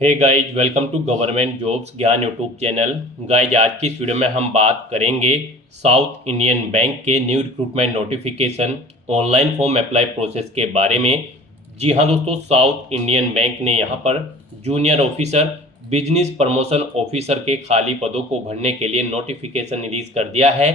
Hey guys, welcome to government jobs Gyan YouTube channel. Guys, आज की इस वीडियो में हम बात करेंगे साउथ इंडियन बैंक के new recruitment notification online form apply process के बारे में। जी हाँ दोस्तों, साउथ इंडियन बैंक ने यहाँ पर junior officer, business promotion officer के खाली पदों को भरने के लिए नोटिफिकेशन रिलीज कर दिया है।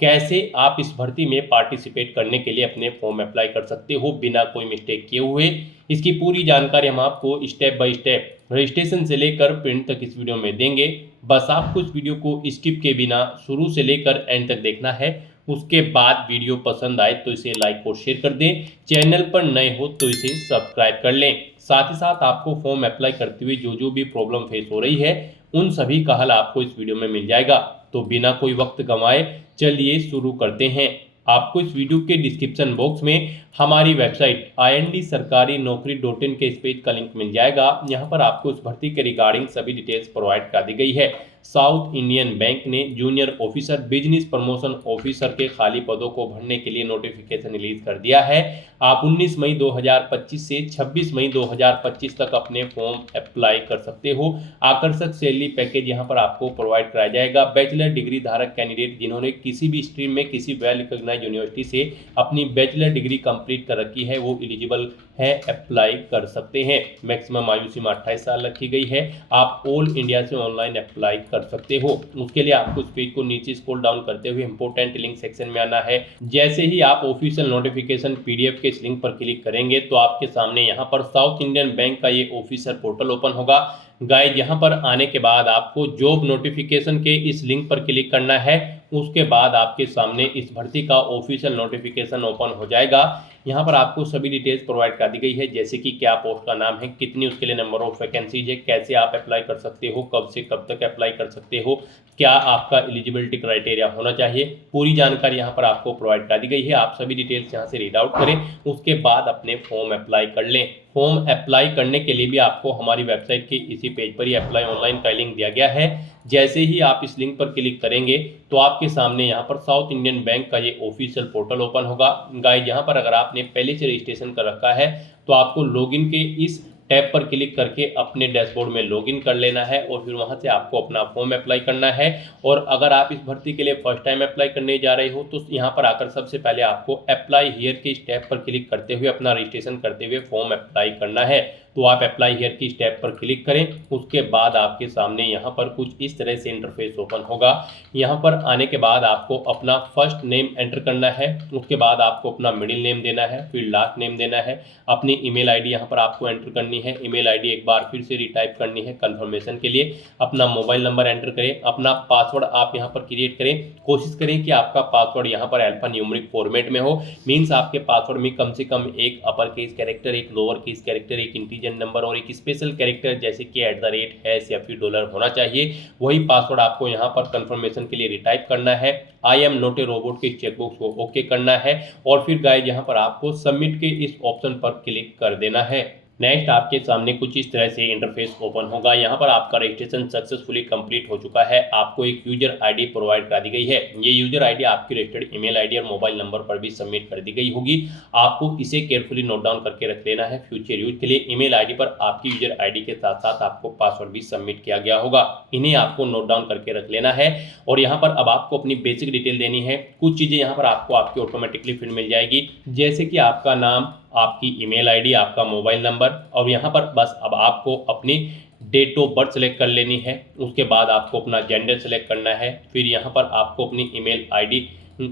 कैसे आप इस भर्ती में पार्टिसिपेट करने के लिए अपने फॉर्म अप्लाई कर सकते हो बिना कोई मिस्टेक किए हुए, इसकी पूरी जानकारी हम आपको स्टेप बाय स्टेप रजिस्ट्रेशन से लेकर प्रिंट तक इस वीडियो में देंगे। बस आपको इस वीडियो को स्किप के बिना शुरू से लेकर एंड तक देखना है। उसके बाद वीडियो पसंद आए तो इसे लाइक और शेयर कर दें। चैनल पर नए हो तो इसे सब्सक्राइब कर लें। साथ ही साथ आपको फॉर्म अप्लाई करते हुए जो जो भी प्रॉब्लम फेस हो रही है उन सभी का हल आपको इस वीडियो में मिल जाएगा। तो बिना कोई वक्त गंवाए चलिए शुरू करते हैं। आपको इस वीडियो के डिस्क्रिप्शन बॉक्स में हमारी वेबसाइट ind-sarkari-naukri.in के इस पेज का लिंक मिल जाएगा। यहाँ पर आपको इस भर्ती के रिगार्डिंग सभी डिटेल्स प्रोवाइड कर दी गई है। साउथ इंडियन बैंक ने junior officer, business promotion officer के खाली पदों को भरने के लिए नोटिफिकेशन रिलीज कर दिया है। आप 19 मई 2025 से 26 मई 2025 तक अपने फॉर्म अप्लाई कर सकते हो। आकर्षक सैलरी पैकेज यहाँ पर आपको प्रोवाइड कराया जाएगा। बैचलर डिग्री धारक कैंडिडेट जिन्होंने किसी भी स्ट्रीम में किसी वेल रिकॉग्नाइज्ड यूनिवर्सिटी से अपनी बैचलर डिग्री कंप्लीट कर रखी है वो एलिजिबल है, अप्लाई कर सकते हैं। मैक्सिमम आयु सीमा 28 साल रखी गई है। आप ऑल इंडिया से ऑनलाइन अप्लाई कर सकते हो। उसके लिए आपको इस पेज को नीचे स्क्रॉल डाउन करते हुए इंपोर्टेंट लिंक सेक्शन में आना है। जैसे ही आप ऑफिशियल नोटिफिकेशन पीडीएफ के इस लिंक पर क्लिक करेंगे तो आपके सामने यहाँ पर साउथ इंडियन बैंक का ये ऑफिशियल पोर्टल ओपन होगा। गाइज, यहाँ पर आने के बाद आपको जॉब नोटिफिकेशन के इस लिंक पर क्लिक करना है। उसके बाद आपके सामने इस भर्ती का ऑफिशियल नोटिफिकेशन ओपन हो जाएगा। यहाँ पर आपको सभी डिटेल्स प्रोवाइड कर दी गई है, जैसे कि क्या पोस्ट का नाम है, कितनी उसके लिए नंबर ऑफ वैकेंसीज है, कैसे आप अप्लाई कर सकते हो, कब से कब तक अप्लाई कर सकते हो, क्या आपका एलिजिबिलिटी क्राइटेरिया होना चाहिए। पूरी जानकारी यहाँ पर आपको प्रोवाइड कर दी गई है। आप सभी डिटेल्स यहाँ से रीड आउट करें, उसके बाद अपने फॉर्म अप्लाई कर लें। फॉर्म अप्लाई करने के लिए भी आपको हमारी वेबसाइट के इसी पेज पर ही अप्लाई ऑनलाइन का लिंक दिया गया है। जैसे ही आप इस लिंक पर क्लिक करेंगे तो आपके सामने यहाँ पर साउथ इंडियन बैंक का ये ऑफिशियल पोर्टल ओपन होगा। गाइस, यहाँ पर अगर आपने पहले से रजिस्ट्रेशन कर रखा है तो आपको लॉगिन के इस टैब पर क्लिक करके अपने डैशबोर्ड में लॉगिन कर लेना है और फिर वहां से आपको अपना फॉर्म अप्लाई करना है। और अगर आप इस भर्ती के लिए फर्स्ट टाइम अप्लाई करने जा रहे हो तो यहाँ पर आकर सबसे पहले आपको अप्लाई हियर के स्टेप पर क्लिक करते हुए अपना रजिस्ट्रेशन करते हुए फॉर्म अप्लाई करना है। तो आप अप्लाई हियर की स्टेप पर क्लिक करें। उसके बाद आपके सामने यहाँ पर कुछ इस तरह से इंटरफेस ओपन होगा। यहाँ पर आने के बाद आपको अपना फर्स्ट नेम एंटर करना है। उसके बाद आपको अपना मिडिल नेम देना है, फिर लास्ट नेम देना है। अपनी ईमेल आईडी यहाँ पर आपको एंटर करनी है। ईमेल आईडी एक बार फिर से रिटाइप करनी है कंफर्मेशन के लिए। अपना मोबाइल नंबर एंटर करें। अपना पासवर्ड आप यहाँ पर क्रिएट करें। कोशिश करें कि आपका पासवर्ड यहाँ पर अल्फा न्यूमेरिक फॉर्मेट में हो। मीन्स आपके पासवर्ड में कम से कम एक अपर केस कैरेक्टर, एक लोअर केस कैरेक्टर, एक इंटीजर नंबर और एक स्पेशल कैरेक्टर जैसे कि @ या फिर डॉलर होना चाहिए। वही पासवर्ड आपको यहाँ पर कंफर्मेशन के लिए रिटाइप करना है। I am not a robot के चेकबॉक्स को ओके करना है और फिर गाइस यहाँ पर आपको सबमिट के इस ऑप्शन पर क्लिक कर देना है। नेक्स्ट आपके सामने कुछ इस तरह से इंटरफेस ओपन होगा। यहाँ पर आपका रजिस्ट्रेशन सक्सेसफुली कंप्लीट हो चुका है। आपको एक यूजर आईडी प्रोवाइड करा दी गई है। ये यूजर आईडी आपकी रजिस्टर्ड ईमेल आईडी और मोबाइल नंबर पर भी सबमिट कर दी गई होगी। आपको इसे केयरफुली नोट डाउन करके रख लेना है फ्यूचर यूज के लिए। ईमेल आईडी पर आपकी यूजर आईडी के साथ साथ आपको पासवर्ड भी सबमिट किया गया होगा। इन्हें आपको नोट डाउन करके रख लेना है। और यहाँ पर अब आपको अपनी बेसिक डिटेल देनी है। कुछ चीज़ें यहाँ पर आपको आपकी ऑटोमेटिकली फिल मिल जाएगी, जैसे कि आपका नाम, आपकी ईमेल आईडी, आपका मोबाइल नंबर और यहाँ पर बस अब आपको अपनी डेट ऑफ बर्थ सेलेक्ट कर लेनी है। उसके बाद आपको अपना जेंडर सेलेक्ट करना है। फिर यहाँ पर आपको अपनी ईमेल आईडी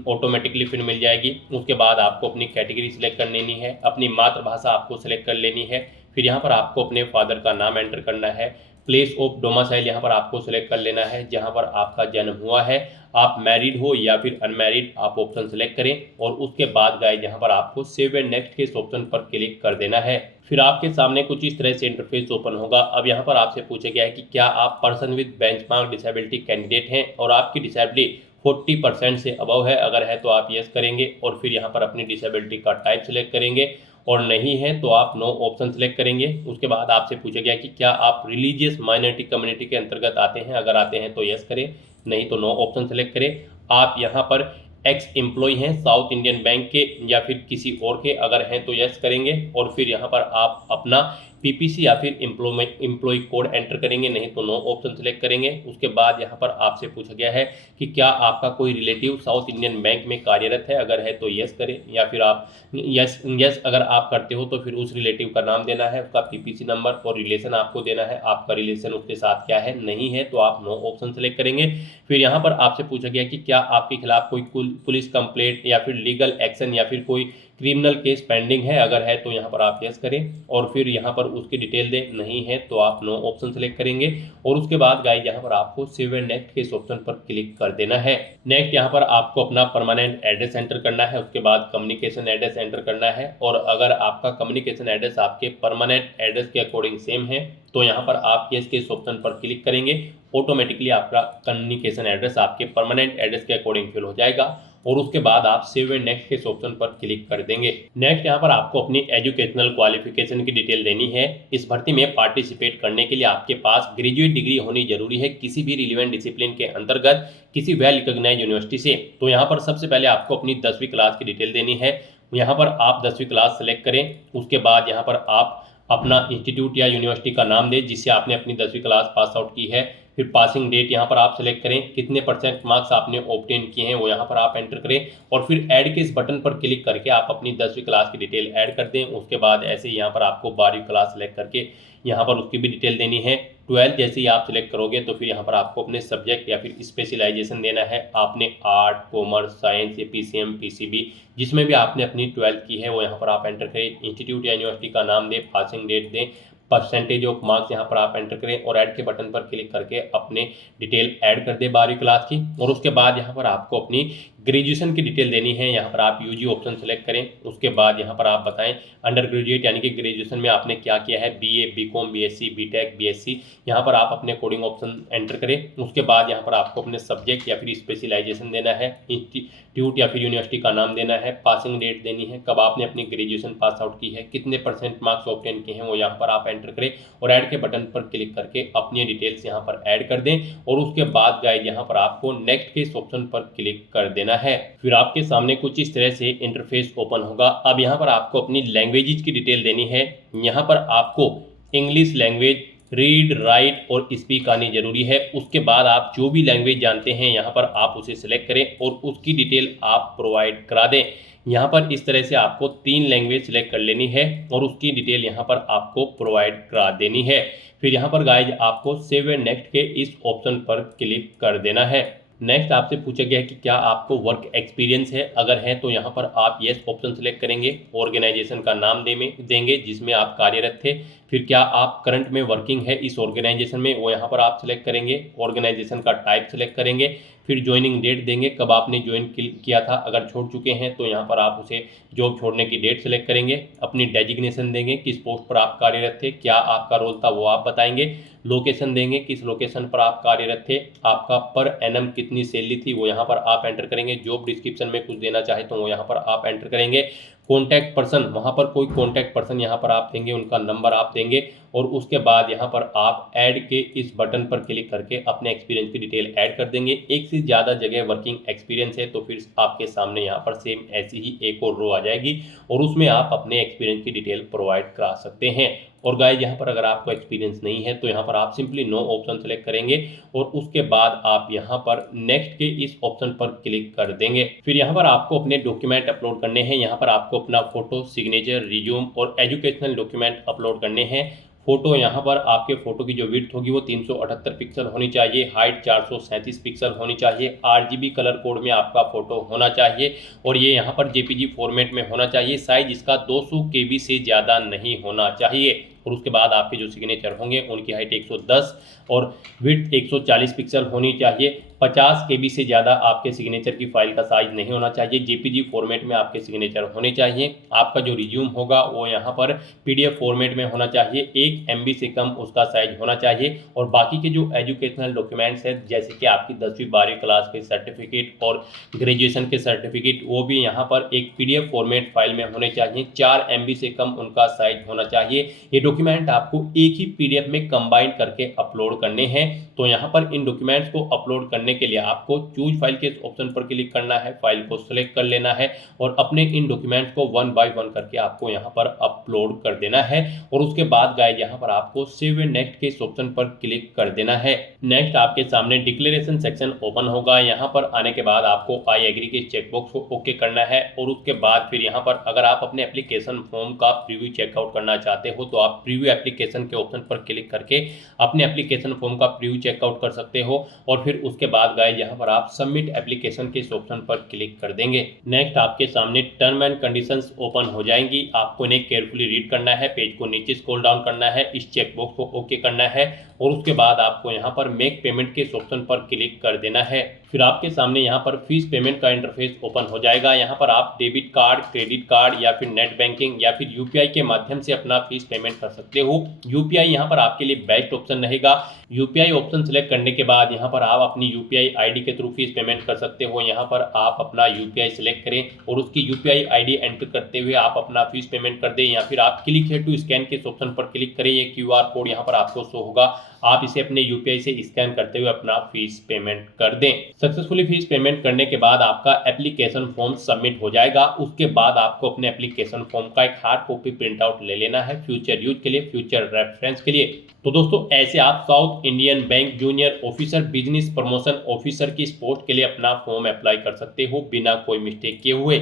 ऑटोमेटिकली फिर मिल जाएगी। उसके बाद आपको अपनी कैटेगरी सिलेक्ट कर लेनी है। अपनी मातृभाषा आपको सेलेक्ट कर लेनी है। फिर यहाँ पर आपको अपने फादर का नाम एंटर करना है। प्लेस ऑफ डोमिसाइल यहाँ पर आपको सेलेक्ट कर लेना है, जहाँ पर आपका जन्म हुआ है। आप मैरिड हो या फिर अनमैरिड, आप ऑप्शन सेलेक्ट करें और उसके बाद गाइस यहाँ पर आपको सेव एंड नेक्स्ट के इस ऑप्शन पर क्लिक कर देना है। फिर आपके सामने कुछ इस तरह से इंटरफेस ओपन होगा। अब यहाँ पर आपसे पूछा गया है कि क्या आप person with benchmark disability candidate हैं और आपकी डिसेबिलिटी 40% से अबव है। अगर है तो आप यस करेंगे और फिर यहाँ पर अपनी डिसेबिलिटी का टाइप सेलेक्ट करेंगे और नहीं है तो आप नो ऑप्शन सेलेक्ट करेंगे। उसके बाद आपसे पूछा गया कि क्या आप रिलीजियस माइनॉरिटी कम्युनिटी के अंतर्गत आते हैं। अगर आते हैं तो यस करें, नहीं तो नो ऑप्शन सेलेक्ट करें। आप यहाँ पर एक्स एम्प्लॉय हैं साउथ इंडियन बैंक के या फिर किसी और के, अगर हैं तो यस करेंगे और फिर यहाँ पर आप अपना पीपीसी या फिर एम्प्लॉय कोड एंटर करेंगे, नहीं तो नो ऑप्शन सेलेक्ट करेंगे। उसके बाद यहाँ पर आपसे पूछा गया है कि क्या आपका कोई रिलेटिव साउथ इंडियन बैंक में कार्यरत है, अगर है तो यस करें, या फिर आप यस अगर आप करते हो तो फिर उस रिलेटिव का नाम देना है, उसका पीपीसी नंबर और रिलेशन आपको देना है, आपका रिलेशन उसके साथ क्या है, नहीं है तो आप नो ऑप्शन सेलेक्ट करेंगे। फिर यहाँ पर आपसे पूछा गया कि क्या आपके खिलाफ कोई पुलिस कंप्लेंट या फिर लीगल एक्शन या फिर कोई क्रिमिनल केस पेंडिंग है, अगर है तो यहाँ पर आप यस करें और फिर यहाँ पर उसकी डिटेल दें, नहीं है तो आप नो ऑप्शन सेलेक्ट करेंगे। और उसके बाद गाइस यहाँ पर आपको सेव एंड नेक्स्ट के इस ऑप्शन पर क्लिक कर देना है। नेक्स्ट यहाँ पर आपको अपना परमानेंट एड्रेस एंटर करना है, उसके बाद कम्युनिकेशन एड्रेस एंटर करना है। और अगर आपका कम्युनिकेशन एड्रेस आपके परमानेंट एड्रेस के अकॉर्डिंग सेम है तो यहाँ पर आप यस के इस ऑप्शन पर क्लिक करेंगे, ऑटोमेटिकली आपका कम्युनिकेशन एड्रेस आपके परमानेंट एड्रेस के अकॉर्डिंग फिल हो जाएगा। और उसके बाद आप सेव एंड नेक्स्ट के इस ऑप्शन पर क्लिक कर देंगे। नेक्स्ट यहाँ पर आपको अपनी एजुकेशनल क्वालिफिकेशन की डिटेल देनी है। इस भर्ती में पार्टिसिपेट करने के लिए आपके पास ग्रेजुएट डिग्री होनी जरूरी है किसी भी रिलेवेंट डिसिप्लिन के अंतर्गत किसी वेल रिकॉग्नाइज्ड यूनिवर्सिटी से। तो यहाँ पर सबसे पहले आपको अपनी 10वीं क्लास की डिटेल देनी है। यहाँ पर आप 10वीं क्लास सेलेक्ट करें, उसके बाद यहाँ पर आप अपना इंस्टीट्यूट या यूनिवर्सिटी का नाम दें जिससे आपने अपनी 10वीं क्लास पास आउट की है। फिर पासिंग डेट यहाँ पर आप सेलेक्ट करें, कितने % मार्क्स आपने ऑब्टेन किए हैं वो यहाँ पर आप एंटर करें और फिर ऐड के इस बटन पर क्लिक करके आप अपनी 10वीं क्लास की डिटेल ऐड कर दें। उसके बाद ऐसे ही यहाँ पर आपको 12वीं क्लास सेलेक्ट करके यहाँ पर उसकी भी डिटेल देनी है। 12th जैसे ही आप सिलेक्ट करोगे तो फिर यहाँ पर आपको अपने सब्जेक्ट या फिर स्पेशलाइजेशन देना है। आपने आर्ट, कॉमर्स, साइंस या पीसीएम, पीसीबी जिसमें भी आपने अपनी 12th की है वो यहाँ पर आप एंटर करें। इंस्टीट्यूट या यूनिवर्सिटी का नाम दें, पासिंग डेट दें, परसेंटेज ऑफ मार्क्स यहाँ पर आप एंटर करें और ऐड के बटन पर क्लिक करके अपने डिटेल ऐड कर दें 12वीं क्लास की। और उसके बाद यहाँ पर आपको अपनी ग्रेजुएशन की डिटेल देनी है। यहाँ पर आप यूजी ऑप्शन सेलेक्ट करें, उसके बाद यहाँ पर आप बताएं अंडर ग्रेजुएट यानी कि ग्रेजुएशन में आपने क्या किया है, BA, BCom, BSc, BTech, BSc, यहाँ पर आप अपने कोडिंग ऑप्शन एंटर करें। उसके बाद यहाँ पर आपको अपने सब्जेक्ट या फिर स्पेशलाइजेशन देना है, इंस्टीट्यूट या फिर यूनिवर्सिटी का नाम देना है, पासिंग डेट देनी है, कब आपने अपनी ग्रेजुएशन पास आउट की है, कितने % मार्क्स ऑब्टेन किए हैं वो यहाँ पर आप एंटर करें और ऐड के बटन पर क्लिक करके अपनी डिटेल्स यहाँ पर ऐड कर दें। और उसके बाद गाइस यहाँ पर आपको नेक्स्ट के इस ऑप्शन पर क्लिक कर देना है। फिर आपके सामने कुछ इस तरह से इंटरफेस ओपन होगा। अब यहाँ पर आपको अपनी लैंग्वेजेस की डिटेल देनी है। यहाँ पर आपको इंग्लिश लैंग्वेज रीड, राइट और स्पीक आनी जरूरी है। उसके बाद आप जो भी लैंग्वेज जानते हैं यहाँ पर आप उसे सिलेक्ट करें और उसकी डिटेल आप प्रोवाइड करा दें। यहाँ पर इस तरह से आपको 3 लैंग्वेज सिलेक्ट कर लेनी है और उसकी डिटेल यहाँ पर आपको प्रोवाइड करा देनी है। फिर यहाँ पर गाइज आपको सेव एंड नेक्स्ट के इस ऑप्शन पर क्लिक कर देना है। नेक्स्ट आपसे पूछा गया है कि क्या आपको वर्क एक्सपीरियंस है, अगर है तो यहाँ पर आप यस ऑप्शन सेलेक्ट करेंगे, ऑर्गेनाइजेशन का नाम देंगे जिसमें आप कार्यरत थे। फिर क्या आप करंट में वर्किंग है इस ऑर्गेनाइजेशन में वो यहाँ पर आप सिलेक्ट करेंगे, ऑर्गेनाइजेशन का टाइप सेलेक्ट करेंगे, फिर ज्वाइनिंग डेट देंगे कब आपने ज्वाइन किया था, अगर छोड़ चुके हैं तो यहाँ पर आप उसे जॉब छोड़ने की डेट सेलेक्ट करेंगे, अपनी डेजिग्नेशन देंगे किस पोस्ट पर आप कार्यरत थे, क्या आपका रोल था वो आप बताएंगे, लोकेशन देंगे किस लोकेशन पर आप कार्यरत थे, आपका पर एनम कितनी सैलरी थी वो यहाँ पर आप एंटर करेंगे, जॉब डिस्क्रिप्शन में कुछ देना चाहे तो वो यहाँ पर आप एंटर करेंगे, कॉन्टैक्ट पर्सन वहाँ पर कोई कॉन्टैक्ट पर्सन यहाँ पर आप देंगे, उनका नंबर आप देंगे और उसके बाद यहाँ पर आप ऐड के इस बटन पर क्लिक करके अपने एक्सपीरियंस की डिटेल ऐड कर देंगे। एक से ज़्यादा जगह वर्किंग एक्सपीरियंस है तो फिर आपके सामने यहाँ पर सेम ऐसी ही एक और रो आ जाएगी और उसमें आप अपने एक्सपीरियंस की डिटेल प्रोवाइड करा सकते हैं। और गाइस यहाँ पर अगर आपको एक्सपीरियंस नहीं है तो यहाँ पर आप सिंपली नो ऑप्शन सेलेक्ट करेंगे और उसके बाद आप यहाँ पर नेक्स्ट के इस ऑप्शन पर क्लिक कर देंगे। फिर यहाँ पर आपको अपने डॉक्यूमेंट अपलोड करने हैं। यहाँ पर आपको अपना फोटो, सिग्नेचर, रिज्यूम और एजुकेशनल डॉक्यूमेंट अपलोड करने हैं। फोटो यहाँ पर आपके फोटो की जो विड्थ होगी वो 378 पिक्सल होनी चाहिए, हाइट 437 पिक्सल होनी चाहिए, RGB कलर कोड में आपका फोटो होना चाहिए और ये यहाँ पर JPG फॉर्मेट में होना चाहिए। साइज इसका 200 KB से ज़्यादा नहीं होना चाहिए। और उसके बाद आपके जो सिग्नेचर होंगे उनकी हाइट 110 और विड्थ 140 पिक्सल होनी चाहिए। 50 KB से ज़्यादा आपके सिग्नेचर की फाइल का साइज नहीं होना चाहिए। JPG फॉर्मेट में आपके सिग्नेचर होने चाहिए। आपका जो रिज्यूम होगा वो यहाँ पर PDF फॉर्मेट में होना चाहिए। 1 MB से कम उसका साइज होना चाहिए। और बाकी के जो एजुकेशनल डॉक्यूमेंट्स हैं जैसे कि आपकी 10वीं 12वीं क्लास के सर्टिफिकेट और ग्रेजुएशन के सर्टिफिकेट वो भी यहाँ पर एक PDF फॉर्मेट फाइल में होने चाहिए। 4 MB से कम उनका साइज होना चाहिए। ये डॉक्यूमेंट आपको एक ही पीडीएफ में कंबाइन करके अपलोड करने हैं। तो यहाँ पर इन डॉक्यूमेंट्स को अपलोड करने के लिए आपको चूज फाइल के ऑप्शन पर क्लिक करना है, फाइल को सिलेक्ट कर लेना है और अपने इन डॉक्यूमेंट्स को 1 बाय 1 करके आपको यहाँ पर अपलोड कर देना है। और उसके बाद गाइस यहाँ पर आपको सेव एंड नेक्स्ट के ऑप्शन पर क्लिक कर देना है। नेक्स्ट आपके सामने डिक्लेरेशन सेक्शन ओपन होगा। यहाँ पर आने के बाद आपको आई एग्री के चेकबॉक्स को ओके करना है और उसके बाद फिर यहाँ पर अगर आप अपने एप्लीकेशन फॉर्म का प्रीव्यू चेकआउट करना चाहते हो तो आप प्रीव्यू एप्लीकेशन के ऑप्शन पर क्लिक करके अपने एप्लीकेशन फॉर्म का प्रीव्यू चेकआउट कर सकते हो। और फिर उसके बाद गाइस यहाँ पर आप सबमिट एप्लीकेशन के ऑप्शन पर क्लिक कर देंगे। नेक्स्ट आपके सामने टर्म एंड कंडीशंस ओपन हो जाएंगी। आपको इन्हें केयरफुली रीड करना है, पेज को नीचे स्क्रॉल डाउन करना है, इस चेकबॉक्स को ओके करना है और उसके बाद आपको यहाँ पर मेक पेमेंट के ऑप्शन पर क्लिक कर देना है। फिर आपके सामने यहाँ पर फीस पेमेंट का इंटरफेस ओपन हो जाएगा। यहाँ पर आप डेबिट कार्ड, क्रेडिट कार्ड या फिर नेट बैंकिंग या फिर यूपीआई के माध्यम से अपना फीस पेमेंट कर सकते हो। यूपीआई यहाँ पर आपके लिए बेस्ट ऑप्शन रहेगा। यूपीआई ऑप्शन सेलेक्ट करने के बाद यहाँ पर आप अपनी यूपीआई आईडी के थ्रू फीस पेमेंट कर सकते हो। यहाँ पर आप अपना यूपीआई सिलेक्ट करें और उसकी यूपीआई आईडी एंटर करते हुए आप अपना फीस पेमेंट कर दें या फिर आप क्लिक हियर टू स्कैन के ऑप्शन पर क्लिक करें। ये क्यूआर कोड यहाँ पर आपको शो होगा, आप इसे अपने यूपीआई से स्कैन करते हुए अपना फीस पेमेंट कर दें। सक्सेसफुली फीस पेमेंट करने के बाद आपका एप्लीकेशन फॉर्म सबमिट हो जाएगा। उसके बाद आपको अपने एप्लीकेशन फॉर्म का एक हार्ड कॉपी प्रिंट आउट ले लेना है फ्यूचर यूज के लिए, फ्यूचर रेफरेंस के लिए। तो दोस्तों ऐसे आप south Indian bank junior officer business promotion officer की पोस्ट के लिए अपना फॉर्म अप्लाई कर सकते हो बिना कोई मिस्टेक किए हुए।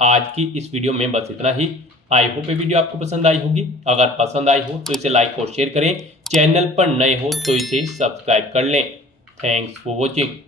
आज की इस वीडियो में बस इतना ही। आई होप ये वीडियो आपको पसंद आई होगी। अगर पसंद आई हो तो इसे लाइक और शेयर करें। चैनल पर नए हो तो इसे सब्सक्राइब कर लें। Thanks for watching.